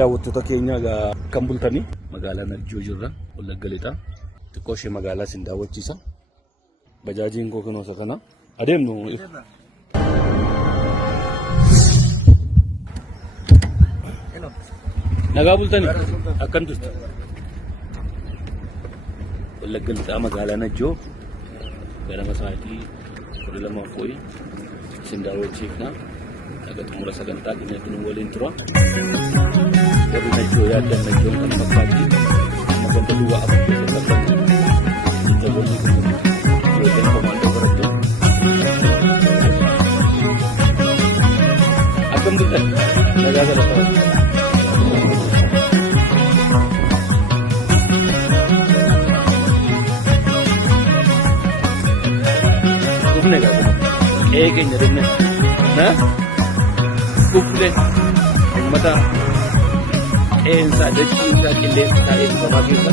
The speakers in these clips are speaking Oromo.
Daawwattoota keenya kan bultanii magaalaa Najjoo jirra. Wallagga Lixaa. Xiqqoo ishee magaalaa isin daawwachiisa. Bajaajiin koo kunuunsa kana. Adeemnu. Nagaa bultanii akkam turte? Wallagga Lixaa magaalaa Najjoo ganama sa'aatii 12 isin daawwachiifna. Aga xumura sagantaa keenyatti nu waliin tura. Warri Najjoo yaaddan Najjoon kan fakkaatti amma ganda duwwaa afur keessatti argamu. Tajaajilli kun yookiin komaandoo barattu. Akkam turtan? Nagaa galataa. Dhufne gaafa keenya dhufne. Kufle mata sa dacci sa kille sa yi gaba ke sa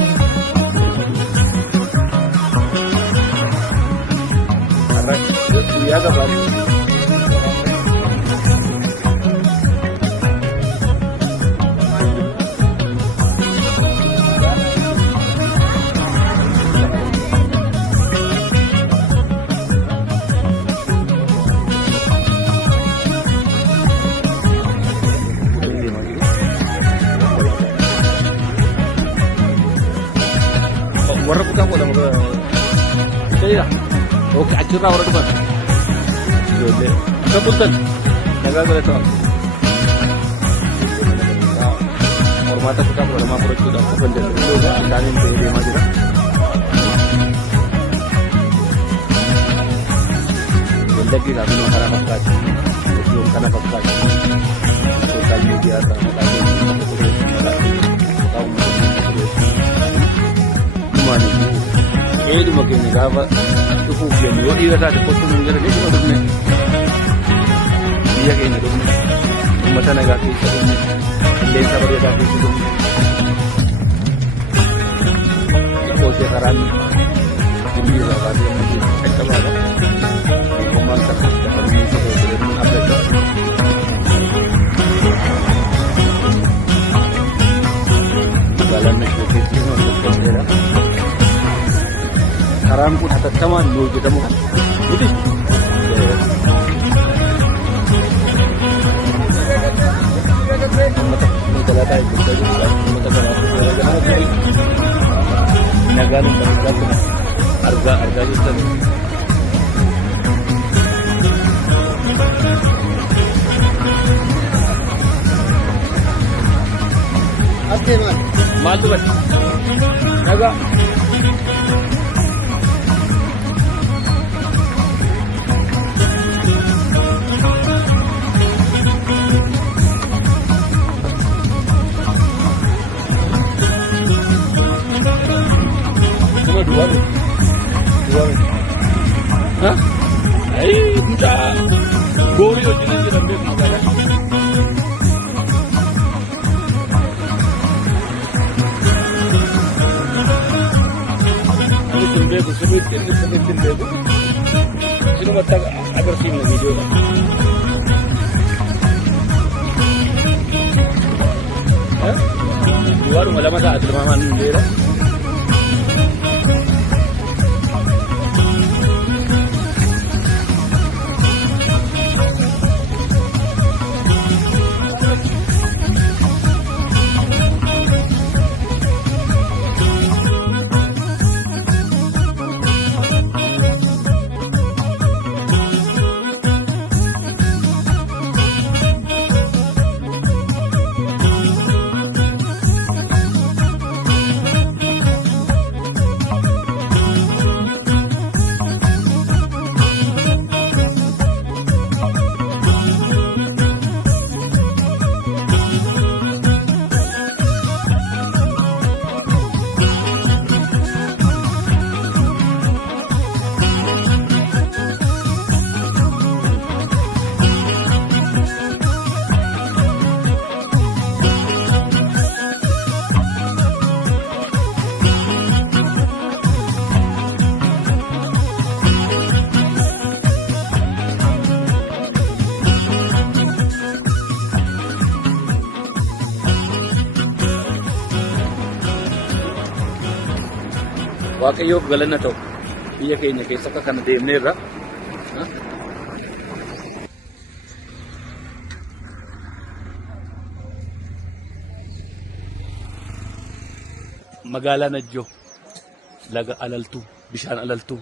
arrak ya gaba warra bukan bola mura saya oke acara orang depan boleh kebetulan naga kereta hormata kita bola mura sudah pendek dulu dan ini dia maju pendek kita belum karena pakai sosial media ini mungkin apa itu hujan juga dia ada foto mengira dia cuma begini dia kayaknya begini mata negatif begini lensa berbeda gitu kalau sekarang ini lah kan dia mungkin kita ada pemangsa ini itu update jalan negatif itu untuk bendera haram pun atas kawan dulu kita mau itu harga itu Oke man, maju kan? Naga. Dua. Hah? Muda. Gori original kita ambil magana. Ini sumber sebutin bego. Sino matag agar sino video na. Hah? Dua rumah lama saat lamaman dera. Waaqayyoof galanna ta'u biyya keenya keessa akka kana deemneerra. Magaalaa Najjoo laga alaltuu bishaan alaltuu.